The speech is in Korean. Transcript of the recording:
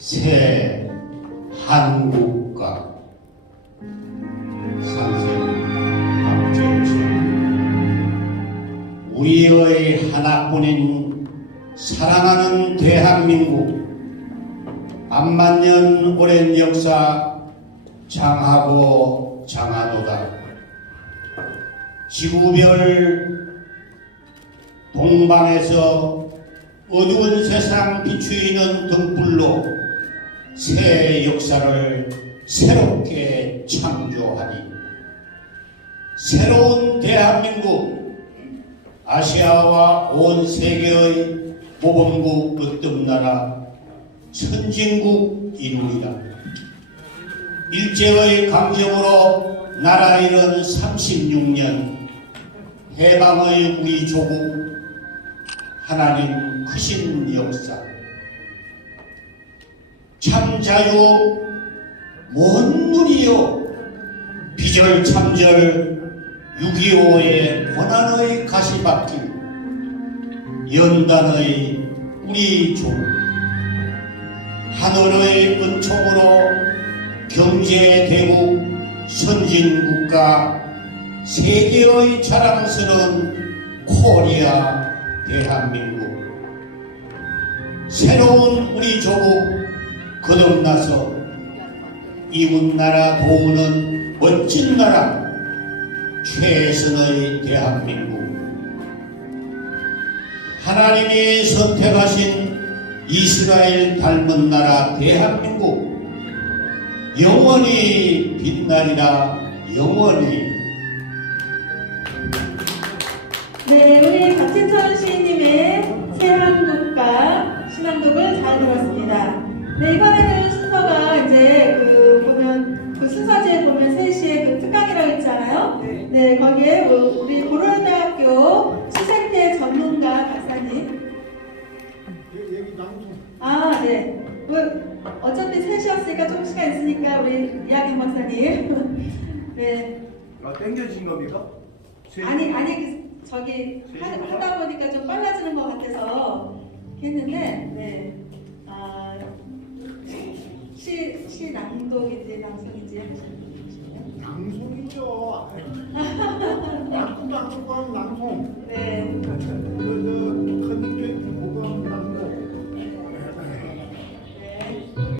새 선생 박재춘 우리의 하나뿐인 사랑하는 대한민국. 암만년 오랜 역사 장하고 장하도다. 지구별 동방에서 어두운 세상 비추이는 등불로 새 역사를 새롭게 창조하니 새로운 대한민국 아시아와 온 세계의 모범국 으뜸 나라 선진국 이루리라 일제의 강점으로 나라 잃은 36년 해방의 우리 조국 하나님 크신 역사 참 자유 먼 눈이요. 비절 참절 6.25의 고난의 가시밭길 연단의 우리 조국 하늘의 은총으로 경제 대국 선진국가 세계의 자랑스러운 코리아 대한민국. 새로운 우리 조국 거듭나서 이웃나라 도우는 멋진 나라 최선의 대한민국. 하나님이 선택하신 이스라엘 닮은 나라 대한민국 영원히 빛나리라 영원히. 네, 우리 박진천 시인님의 새한국가 네, 거기에 우리 고려대학교 수생대 전문가 박사님. 아, 네. 뭐, 어차피 3시였으니까 좀 시간 있으니까 우리 이학영 박사님. 네. 아 땡겨진 겁니까? 세- 아니 아니 그 저기 하, 하다 보니까 좀 빨라지는 것 같아서 했는데 네. 아, 시, 시 낭독인지 낭송인지 하시나요? 낭송이죠. 낭송도 하는 건 낭송. 네.